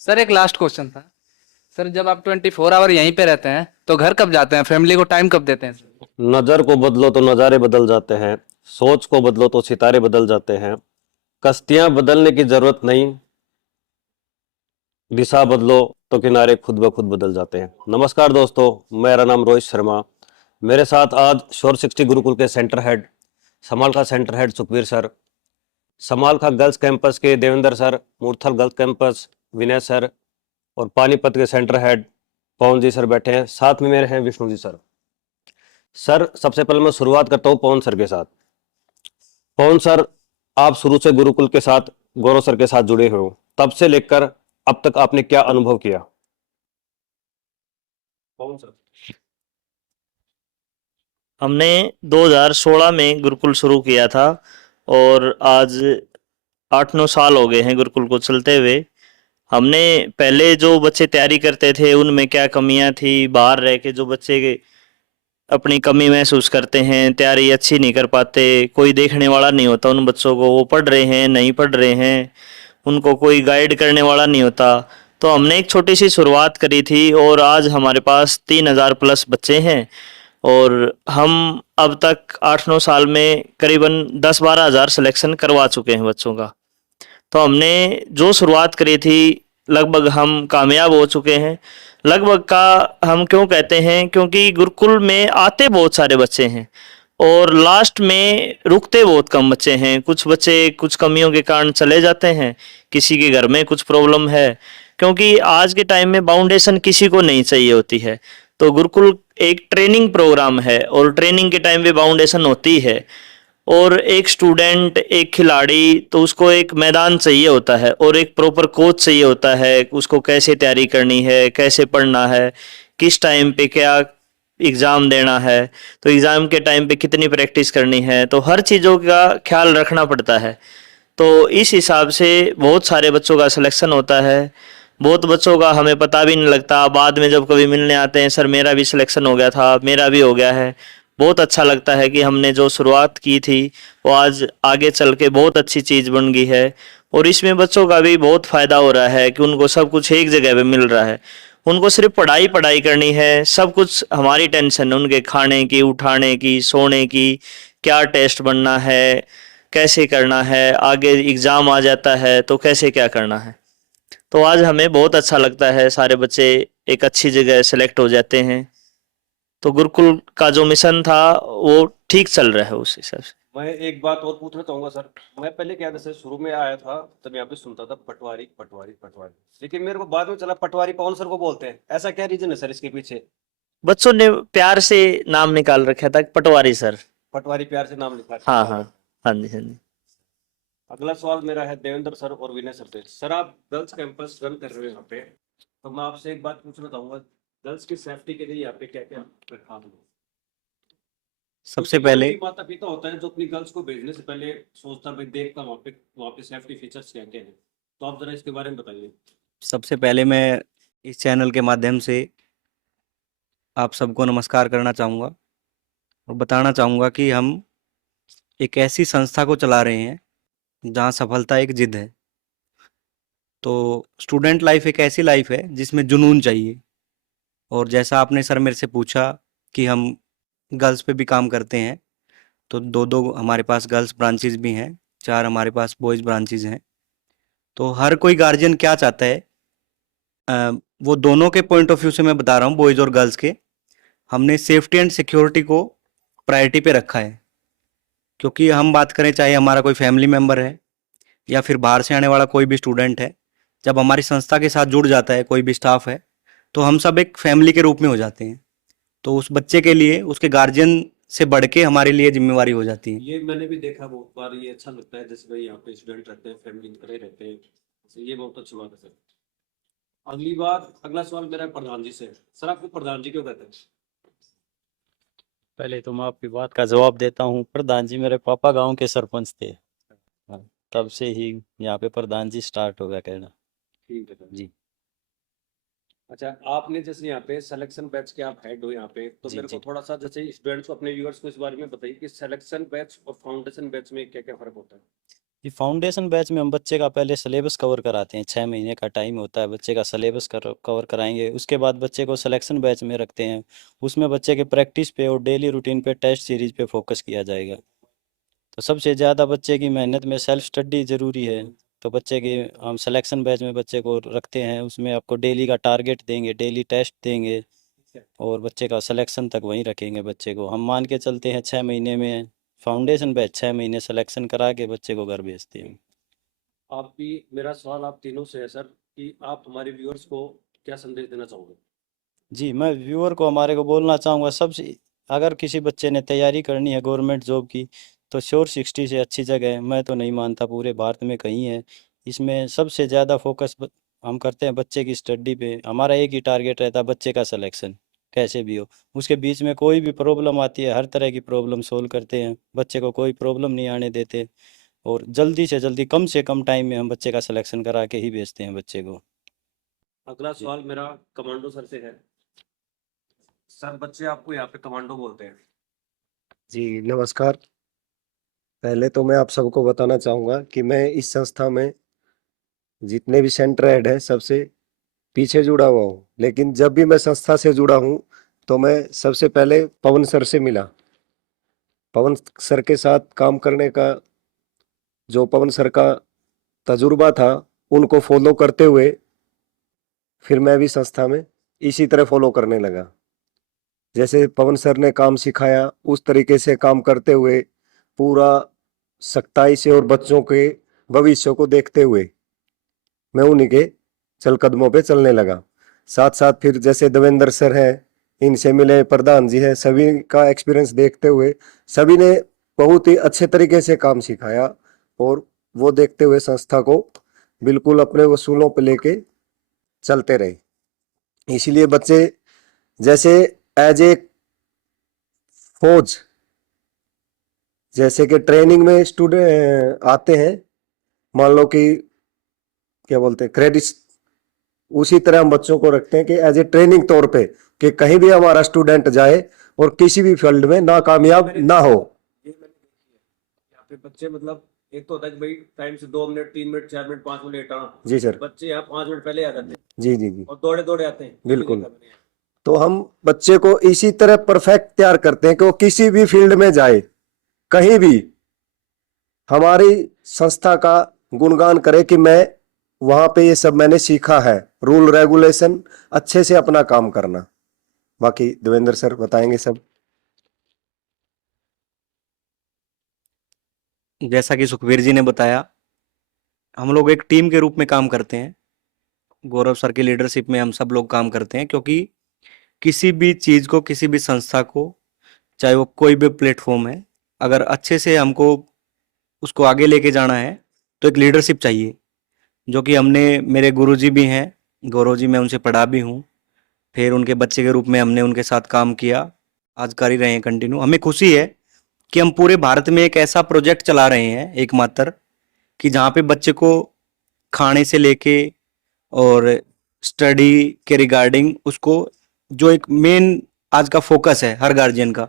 Sir एक last question था। Sir जब आप 24 आवर यहीं पे रहते हैं तो घर कब जाते हैं, फैमिली को टाइम कब देते हैं सर? नजर को बदलो तो नजारे बदल जाते हैं। सोच को बदलो तो सितारे बदल जाते हैं। कश्तियां बदलने की जरूरत नहीं। दिशा बदलो तो किनारे खुद ब खुद बदल जाते हैं। नमस्कार दोस्तों, मेरा नाम रोहित शर्मा। मेरे साथ आज शोर 60 गुरुकुल के सेंटर हेड, समाल का सेंटर हेड सुखबीर सर, समाल का गर्ल्स कैंपस के Devendra sir, Murthal girls campus Vinay sir और पानीपत के centre head Pawan ji sir बैठे हैं। साथ में मेरे हैं विष्णु जी सर। सर सबसे पहले मैं शुरुआत करता हूँ पवन सर के साथ। पवन सर, आप शुरू से गुरुकुल के साथ, गौरव सर के साथ जुड़े हुए हो, तब से लेकर अब तक आपने क्या अनुभव किया? पवन सर। हमने 2016 में गुरुकुल शुरू किया था और आज 8-9 साल हो गए हैं गुरुकुल को चलते हुए। हमने पहले जो बच्चे तैयारी करते थे उनमें क्या कमियां थी, बाहर रह के जो बच्चे अपनी कमी महसूस करते हैं, तैयारी अच्छी नहीं कर पाते, कोई देखने वाला नहीं होता उन बच्चों को, वो पढ़ रहे हैं नहीं पढ़ रहे हैं, उनको कोई गाइड करने वाला नहीं होता। तो हमने एक छोटी सी शुरुआत करी थी और आज हमारे पास 3,000 प्लस बच्चे हैं और हम अब तक 8-9 साल में करीबन 10-12 हज़ार सिलेक्शन करवा चुके हैं बच्चों का। तो हमने जो शुरुआत करी थी लगभग हम कामयाब हो चुके हैं। लगभग का हम क्यों कहते हैं, क्योंकि गुरुकुल में आते बहुत सारे बच्चे हैं और लास्ट में रुकते बहुत कम बच्चे हैं। कुछ बच्चे कुछ कमियों के कारण चले जाते हैं, किसी के घर में कुछ प्रॉब्लम है, क्योंकि आज के टाइम में बाउंडेशन किसी को नहीं चाहिए होती है। तो गुरुकुल एक ट्रेनिंग प्रोग्राम है और ट्रेनिंग के टाइम पे बाउंडेशन होती है। और एक स्टूडेंट, एक खिलाड़ी, तो उसको एक मैदान चाहिए होता है और एक प्रॉपर कोच चाहिए होता है। उसको कैसे तैयारी करनी है, कैसे पढ़ना है, किस टाइम पे क्या एग्ज़ाम देना है, तो एग्ज़ाम के टाइम पे कितनी प्रैक्टिस करनी है, तो हर चीज़ों का ख्याल रखना पड़ता है। तो इस हिसाब से बहुत सारे बच्चों का सिलेक्शन होता है। बहुत बच्चों का हमें पता भी नहीं लगता, बाद में जब कभी मिलने आते हैं, सर मेरा भी सिलेक्शन हो गया था, मेरा भी हो गया है। बहुत अच्छा लगता है कि हमने जो शुरुआत की थी वो आज आगे चल के बहुत अच्छी चीज़ बन गई है। और इसमें बच्चों का भी बहुत फ़ायदा हो रहा है कि उनको सब कुछ एक जगह पे मिल रहा है। उनको सिर्फ पढ़ाई पढ़ाई करनी है, सब कुछ हमारी टेंशन है, उनके खाने की, उठाने की, सोने की, क्या टेस्ट बनना है, कैसे करना है, आगे एग्ज़ाम आ जाता है तो कैसे क्या करना है। तो आज हमें बहुत अच्छा लगता है, सारे बच्चे एक अच्छी जगह सेलेक्ट हो जाते हैं। तो गुरुकुल का जो मिशन था वो ठीक चल रहा है उस हिसाब से। मैं एक बात और पूछना चाहूंगा सर। मैं पहले क्या था सर, शुरू में आया था तब यहाँ पे सुनता था पटवारी पटवारी पटवारी, लेकिन मेरे को बाद में चला पटवारी पवन सर को बोलते हैं। ऐसा क्या रीजन है सर इसके पीछे? बच्चों ने प्यार से नाम निकाल रखा था पटवारी सर। पटवारी प्यार से नाम लिखा हाँ निकाल हाँ। रखा। हाँ जी, हाँ जी। अगला सवाल मेरा है देवेंद्र सर और विनय सर से। सर आप गर्ल्स कैंपस रन कर रहे हो यहाँ पे, तो मैं आपसे एक बात पूछना चाहूंगा, गर्ल्स की सेफ्टी के लिए यहाँ पे क्या क्या रखा है? सबसे क्योंकि पहले कोई भी माता पिता होता है जो अपनी गर्ल्स को भेजने से पहले सोचता भाई देखता वहाँ पे सेफ्टी फीचर्स क्या क्या है। तो आप जरा इसके बारे में बताइए। सबसे पहले मैं इस चैनल के माध्यम से आप सबको नमस्कार करना चाहूँगा और बताना चाहूँगा कि हम एक ऐसी संस्था को चला रहे हैं जहाँ सफलता एक जिद है। तो स्टूडेंट लाइफ एक ऐसी लाइफ है जिसमें जुनून चाहिए। और जैसा आपने सर मेरे से पूछा कि हम गर्ल्स पे भी काम करते हैं, तो दो दो हमारे पास गर्ल्स ब्रांचेज भी हैं, 4 हमारे पास बॉयज़ ब्रांचेज हैं। तो हर कोई गार्जियन क्या चाहता है, वो दोनों के पॉइंट ऑफ व्यू से मैं बता रहा हूँ, बॉयज़ और गर्ल्स के। हमने सेफ्टी एंड सिक्योरिटी को प्रायोरिटी पे रखा है, क्योंकि हम बात करें चाहे हमारा कोई फैमिली मेम्बर है या फिर बाहर से आने वाला कोई भी स्टूडेंट है, जब हमारी संस्था के साथ जुड़ जाता है कोई भी स्टाफ है, तो हम सब एक फैमिली के रूप में हो जाते हैं। तो उस बच्चे के लिए उसके गार्जियन से बढ़ के हमारे लिए जिम्मेवारी हो जाती है। ये मैंने भी देखा बहुत बार, ये अच्छा लगता है जैसे भाई यहाँ पे स्टूडेंट रहते हैं, फैमिली की तरह रहते हैं। तो ये बहुत अच्छी बात है सर। अगली बात, अगला सवाल मेरा है प्रधान जी से। सर आपको प्रधान जी क्यों कहते हैं? पहले तो मैं आपकी बात का जवाब देता हूँ। प्रधान जी मेरे पापा गांव के सरपंच थे। हाँ, तब से ही यहाँ पे प्रधान जी स्टार्ट हो गया कहना। ठीक है सर जी अच्छा, आपने जैसे यहाँ पे सिलेक्शन बैच के आप हेड हो यहाँ पे, तो जी मेरे को जी। थोड़ा सा जैसे स्टूडेंट्स को, अपने व्यूअर्स को इस बारे में बताइए कि सिलेक्शन बैच और फाउंडेशन बैच में क्या क्या फर्क होता है? ये फाउंडेशन बैच में हम बच्चे का पहले सिलेबस कवर कराते हैं। 6 महीने का टाइम होता है, बच्चे का सिलेबस कवर कराएंगे। उसके बाद बच्चे को सिलेक्शन बैच में रखते हैं। उसमें बच्चे के प्रैक्टिस पे और डेली रूटीन पे, टेस्ट सीरीज पे फोकस किया जाएगा। तो सबसे ज़्यादा बच्चे की मेहनत में सेल्फ स्टडी ज़रूरी है। तो बच्चे के हम सिलेक्शन बैच में बच्चे को रखते हैं। उसमें आपको डेली का टारगेट देंगे, डेली टेस्ट देंगे और बच्चे का सिलेक्शन तक वहीं रखेंगे। बच्चे को हम मान के चलते हैं 6 महीने में फाउंडेशन बैच, 6 महीने सिलेक्शन करा के बच्चे को घर भेजते हैं। आप भी, मेरा सवाल आप तीनों से है सर कि आप हमारे व्यूअर्स को क्या संदेश देना चाहोगे? जी, मैं व्यूअर को हमारे को बोलना चाहूँगा, सबसे अगर किसी बच्चे ने तैयारी करनी है गवर्नमेंट जॉब की तो श्योर 60 से अच्छी जगह है, मैं तो नहीं मानता पूरे भारत में कहीं है। इसमें सबसे ज़्यादा फोकस हम करते हैं बच्चे की स्टडी पे। हमारा एक ही टारगेट रहता है, बच्चे का सिलेक्शन कैसे भी हो। उसके बीच में कोई भी प्रॉब्लम आती है, हर तरह की प्रॉब्लम सोल्व करते हैं। बच्चे को कोई प्रॉब्लम नहीं आने देते और जल्दी से जल्दी, कम से कम टाइम में हम बच्चे का सिलेक्शन करा के ही भेजते हैं बच्चे को। अगला सवाल मेरा कमांडो सर से है। सर, बच्चे आपको यहाँ पे कमांडो बोलते हैं। जी नमस्कार। पहले तो मैं आप सबको बताना चाहूँगा कि मैं इस संस्था में जितने भी सेंटर हेड हैं सबसे पीछे जुड़ा हुआ हूँ, लेकिन जब भी मैं संस्था से जुड़ा हूँ तो मैं सबसे पहले पवन सर से मिला। पवन सर के साथ काम करने का जो पवन सर का तजुर्बा था, उनको फॉलो करते हुए फिर मैं भी संस्था में इसी तरह फॉलो करने लगा। जैसे पवन सर ने काम सिखाया उस तरीके से काम करते हुए, पूरा सख्ताई से और बच्चों के भविष्य को देखते हुए मैं उन्हीं के चल कदमों पे चलने लगा। साथ साथ फिर जैसे देवेंद्र सर हैं, इनसे मिले, प्रधान जी हैं, सभी का एक्सपीरियंस देखते हुए सभी ने बहुत ही अच्छे तरीके से काम सिखाया और वो देखते हुए संस्था को बिल्कुल अपने वसूलों पे लेके चलते रहे। इसीलिए बच्चे जैसे एज ए फौज, जैसे कि ट्रेनिंग में स्टूडेंट आते हैं, मान लो कि क्या बोलते हैं क्रेडिट्स, उसी तरह हम बच्चों को रखते हैं कि एज ए ट्रेनिंग तौर पे कि कहीं भी हमारा स्टूडेंट जाए और किसी भी फील्ड में नाकामयाब ना हो। ये मैंने देखी है यहाँ पे बच्चे, मतलब एक तो होता है कि भाई टाइम से 2 minute, 3 minute, 4 minute, 5 minute late आना। जी सर। बच्चे यहाँ 5 मिनट पहले आ जाते हैं। जी जी जी, और दौड़े दौड़े आते हैं। बिल्कुल। तो हम बच्चे को इसी तरह परफेक्ट तैयार करते हैं कि वो किसी भी फील्ड में जाए, कहीं भी हमारी संस्था का गुणगान करे कि मैं वहां पे ये सब मैंने सीखा है, रूल रेगुलेशन अच्छे से अपना काम करना। बाकी देवेंद्र सर बताएंगे सब। जैसा कि सुखबीर जी ने बताया, हम लोग एक टीम के रूप में काम करते हैं। गौरव सर की लीडरशिप में हम सब लोग काम करते हैं, क्योंकि किसी भी चीज़ को, किसी भी संस्था को, चाहे वो कोई भी प्लेटफॉर्म है, अगर अच्छे से हमको उसको आगे लेके जाना है तो एक लीडरशिप चाहिए, जो कि मेरे गुरुजी भी हैं, गौरव जी, मैं उनसे पढ़ा भी हूँ। फिर उनके बच्चे के रूप में हमने उनके साथ काम किया, आज कर ही रहे हैं कंटिन्यू। हमें खुशी है कि हम पूरे भारत में एक ऐसा प्रोजेक्ट चला रहे हैं एकमात्र, कि जहाँ पे बच्चे को खाने से लेके और स्टडी के रिगार्डिंग उसको, जो एक मेन आज का फोकस है हर गार्जियन का,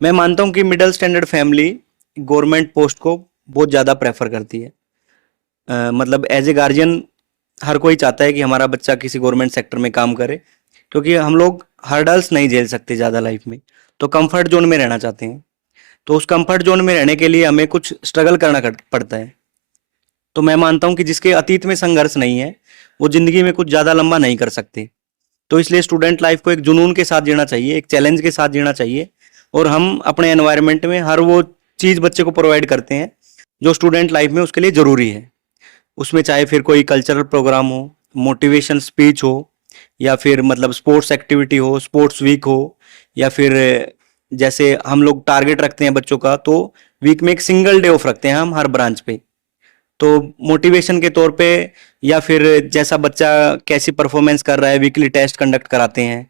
मैं मानता हूँ कि middle standard family government post को बहुत ज़्यादा प्रेफर करती है। मतलब एज ए गार्जियन हर कोई चाहता है कि हमारा बच्चा किसी गवर्नमेंट सेक्टर में काम करे, क्योंकि हम लोग हर्डल्स नहीं झेल सकते ज़्यादा लाइफ में, तो कंफर्ट जोन में रहना चाहते हैं। तो उस कंफर्ट जोन में रहने के लिए हमें कुछ स्ट्रगल करना पड़ता है। तो मैं मानता हूँ कि जिसके अतीत में संघर्ष नहीं है वो ज़िंदगी में कुछ ज़्यादा लंबा नहीं कर सकते। तो इसलिए स्टूडेंट लाइफ को एक जुनून के साथ जीना चाहिए, एक चैलेंज के साथ जीना चाहिए। और हम अपने एनवायरनमेंट में हर वो चीज़ बच्चे को प्रोवाइड करते हैं जो स्टूडेंट लाइफ में उसके लिए ज़रूरी है। उसमें चाहे फिर कोई कल्चरल प्रोग्राम हो, मोटिवेशन स्पीच हो, या फिर मतलब स्पोर्ट्स एक्टिविटी हो, स्पोर्ट्स वीक हो, या फिर जैसे हम लोग टारगेट रखते हैं बच्चों का, तो वीक में एक सिंगल डे ऑफ रखते हैं हम हर ब्रांच पे, तो मोटिवेशन के तौर पे, या फिर जैसा बच्चा कैसी परफॉर्मेंस कर रहा है, वीकली टेस्ट कंडक्ट कराते हैं,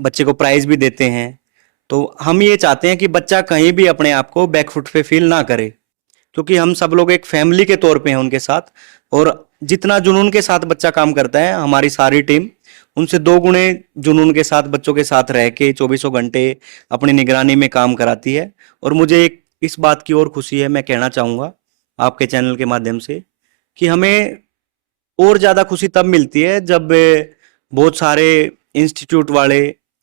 बच्चे को प्राइज भी देते हैं। तो हम ये चाहते हैं कि बच्चा कहीं भी अपने आप को बैकफुट पे फील ना करे, क्योंकि हम सब लोग एक फैमिली के तौर पे हैं उनके साथ। और जितना जुनून के साथ बच्चा काम करता है, हमारी सारी टीम उनसे 2 गुने जुनून के साथ बच्चों के साथ रह के 24 घंटे अपनी निगरानी में काम कराती है। और मुझे एक इस बात की और खुशी है, मैं कहना चाहूँगा आपके चैनल के माध्यम से कि हमें और ज़्यादा खुशी तब मिलती है जब बहुत सारे इंस्टीट्यूट वाले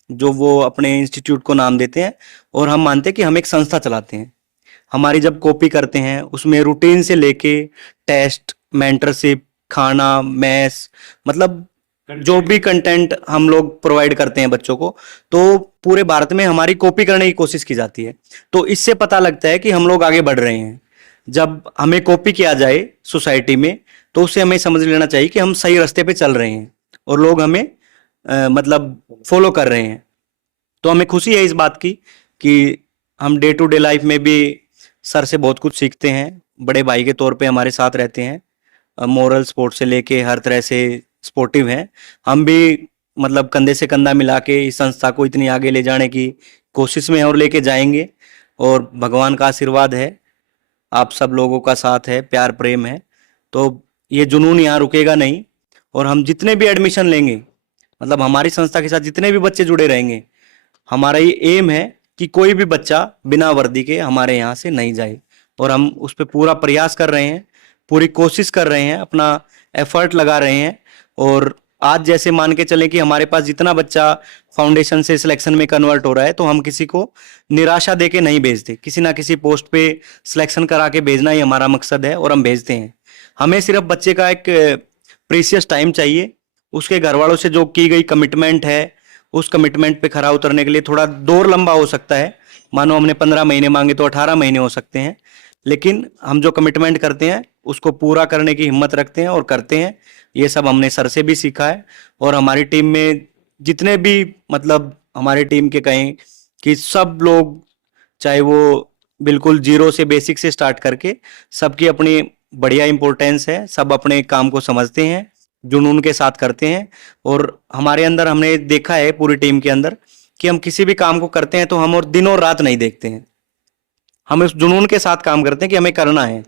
जो वो अपने इंस्टीट्यूट को नाम देते हैं और हम मानते हैं कि हम एक संस्था चलाते हैं। हमारी जब कॉपी करते हैं उसमें रूटीन से लेके टेस्ट, मेंटरशिप, खाना, मैथ्स, मतलब जो भी कंटेंट हम लोग प्रोवाइड करते हैं बच्चों को, तो पूरे भारत में हमारी कॉपी करने की कोशिश की जाती है। तो इससे पता लगता है कि हम लोग आगे बढ़ रहे हैं। जब हमें कॉपी किया जाए सोसाइटी में तो उससे हमें समझ लेना चाहिए कि हम सही रास्ते पे चल रहे हैं और लोग हमें मतलब फॉलो कर रहे हैं। तो हमें खुशी है इस बात की कि हम डे टू डे लाइफ में भी सर से बहुत कुछ सीखते हैं। बड़े भाई के तौर पे हमारे साथ रहते हैं। मोरल स्पोर्ट से लेके हर तरह से स्पोर्टिव हैं। हम भी मतलब कंधे से कंधा मिला के इस संस्था को इतनी आगे ले जाने की कोशिश में हैं और लेके जाएंगे। और भगवान का आशीर्वाद है, आप सब लोगों का साथ है, प्यार प्रेम है, तो ये जुनून यहाँ रुकेगा नहीं। और हम जितने भी एडमिशन लेंगे, मतलब हमारी संस्था के साथ जितने भी बच्चे जुड़े रहेंगे, हमारा ये एम है कि कोई भी बच्चा बिना वर्दी के हमारे यहाँ से नहीं जाए। और हम उस पर पूरा प्रयास कर रहे हैं, पूरी कोशिश कर रहे हैं, अपना एफर्ट लगा रहे हैं। और आज जैसे मान के चलें कि हमारे पास जितना बच्चा फाउंडेशन से सिलेक्शन में कन्वर्ट हो रहा है, तो हम किसी को निराशा दे के नहीं भेजते। किसी ना किसी पोस्ट पे सिलेक्शन करा के भेजना ही हमारा मकसद है और हम भेजते हैं। हमें सिर्फ बच्चे का एक प्रीशियस टाइम चाहिए, उसके घर वालों से जो की गई कमिटमेंट है उस कमिटमेंट पे खरा उतरने के लिए थोड़ा दौर लंबा हो सकता है। मानो हमने 15 महीने मांगे तो 18 महीने हो सकते हैं, लेकिन हम जो कमिटमेंट करते हैं उसको पूरा करने की हिम्मत रखते हैं और करते हैं। ये सब हमने सर से भी सीखा है। और हमारी टीम में जितने भी मतलब हमारे टीम के कहें कि सब लोग, चाहे वो बिल्कुल जीरो से बेसिक से स्टार्ट करके, सबकी अपनी बढ़िया इंपॉर्टेंस है। सब अपने काम को समझते हैं, जुनून के साथ करते हैं। और हमारे अंदर हमने देखा है पूरी टीम के अंदर कि हम किसी भी काम को करते हैं तो हम और दिन और रात नहीं देखते हैं, हम इस जुनून के साथ काम करते हैं कि हमें करना है।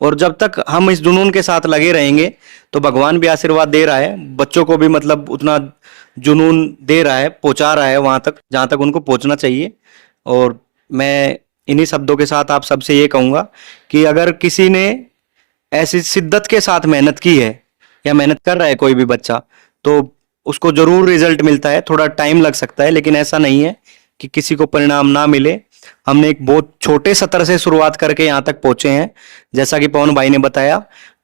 और जब तक हम इस जुनून के साथ लगे रहेंगे तो भगवान भी आशीर्वाद दे रहा है, बच्चों को भी मतलब उतना जुनून दे रहा है, पहुंचा रहा है वहां तक जहां तक उनको पहुंचना चाहिए। और मैं इन्हीं शब्दों के साथ आप सबसे ये कहूंगा कि अगर किसी ने ऐसी शिद्दत के साथ मेहनत की है या मेहनत कर रहा है कोई भी बच्चा, तो उसको जरूर रिजल्ट मिलता है। थोड़ा टाइम लग सकता है, लेकिन ऐसा नहीं है कि किसी को परिणाम ना मिले। हमने एक बहुत छोटे स्तर से शुरुआत करके यहाँ तक पहुंचे हैं। जैसा कि पवन भाई ने बताया,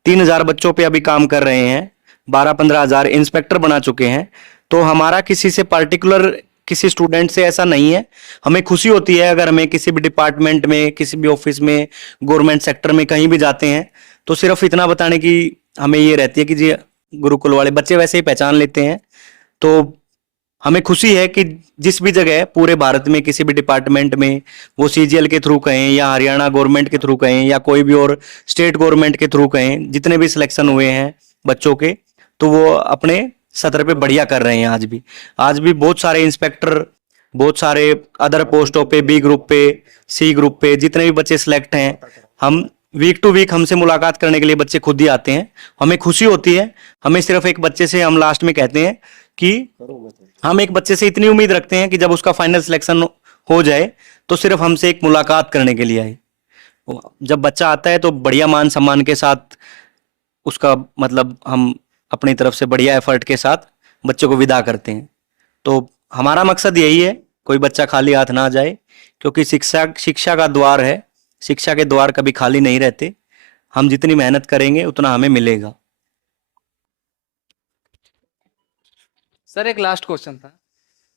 3000 बच्चों पे अभी काम कर रहे हैं, 12-15 हजार इंस्पेक्टर बना चुके हैं। तो हमारा किसी से पर्टिकुलर किसी स्टूडेंट से ऐसा नहीं है। हमें खुशी होती है अगर हमें किसी भी डिपार्टमेंट में, किसी भी ऑफिस में, गवर्नमेंट सेक्टर में कहीं भी जाते हैं तो सिर्फ इतना बताने की हमें ये रहती है कि जी गुरुकुल वाले बच्चे वैसे ही पहचान लेते हैं। तो हमें खुशी है कि जिस भी जगह पूरे भारत में किसी भी डिपार्टमेंट में, वो सीजीएल के थ्रू कहें या हरियाणा गवर्नमेंट के थ्रू कहें या कोई भी और स्टेट गवर्नमेंट के थ्रू कहें, जितने भी सिलेक्शन हुए हैं बच्चों के, तो वो अपने सतर पे बढ़िया कर रहे हैं। आज भी बहुत सारे इंस्पेक्टर, बहुत सारे अदर पोस्टों पे, बी ग्रुप पे, सी ग्रुप पे जितने भी बच्चे सिलेक्ट हैं, हम वीक टू वीक हमसे मुलाकात करने के लिए बच्चे खुद ही आते हैं। हमें खुशी होती है। हमें सिर्फ एक बच्चे से हम लास्ट में कहते हैं कि हम एक बच्चे से इतनी उम्मीद रखते हैं कि जब उसका फाइनल सिलेक्शन हो जाए तो सिर्फ हमसे एक मुलाकात करने के लिए आए। जब बच्चा आता है तो बढ़िया मान सम्मान के साथ उसका मतलब हम अपनी तरफ से बढ़िया एफर्ट के साथ बच्चे को विदा करते हैं। तो हमारा मकसद यही है, कोई बच्चा खाली हाथ ना जाए, क्योंकि शिक्षा का द्वार है। शिक्षा के द्वार कभी खाली नहीं रहते। हम जितनी मेहनत करेंगे उतना हमें मिलेगा। सर एक लास्ट क्वेश्चन था।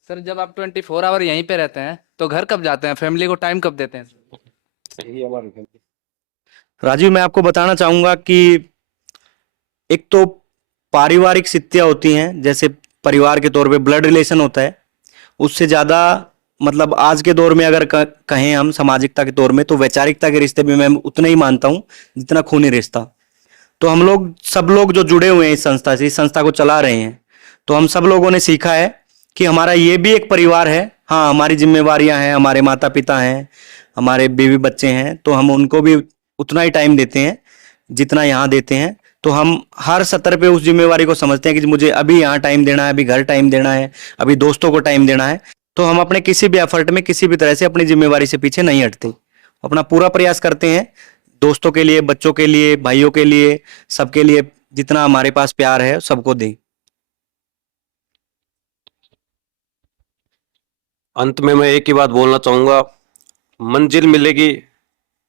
सर जब आप 24 आवर यहीं पे रहते हैं तो घर कब जाते हैं, फैमिली को टाइम कब देते हैं? राजीव, मैं आपको बताना चाहूंगा कि एक तो पारिवारिक स्थितियां होती हैं, जैसे परिवार के तौर पे ब्लड रिलेशन होता है, उससे ज्यादा मतलब आज के दौर में अगर कहें हम सामाजिकता के तौर में, तो वैचारिकता के रिश्ते भी मैं उतना ही मानता हूं जितना खूनी रिश्ता। तो हम लोग सब लोग जो जुड़े हुए हैं इस संस्था से, इस संस्था को चला रहे हैं, तो हम सब लोगों ने सीखा है कि हमारा ये भी एक परिवार है। हाँ, हमारी जिम्मेवारियां हैं, हमारे माता पिता हैं, हमारे बीवी बच्चे हैं, तो हम उनको भी उतना ही टाइम देते हैं जितना यहाँ देते हैं। तो हम हर स्तर पे उस जिम्मेवारी को समझते हैं कि मुझे अभी यहाँ टाइम देना है, अभी घर टाइम देना है, अभी दोस्तों को टाइम देना है। तो हम अपने किसी भी एफर्ट में किसी भी तरह से अपनी जिम्मेवारी से पीछे नहीं हटते, अपना पूरा प्रयास करते हैं। दोस्तों के लिए, बच्चों के लिए, भाइयों के लिए, सबके लिए जितना हमारे पास प्यार है सबको दें। अंत में मैं एक ही बात बोलना चाहूँगा, मंजिल मिलेगी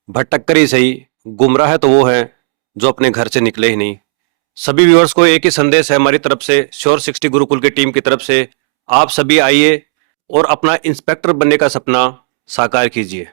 भटक कर ही सही, गुमराह तो वो है जो अपने घर से निकले ही नहीं। सभी व्यूअर्स को एक ही संदेश है हमारी तरफ से, श्योर 60 गुरुकुल की टीम की तरफ से, आप सभी आइए और अपना इंस्पेक्टर बनने का सपना साकार कीजिए।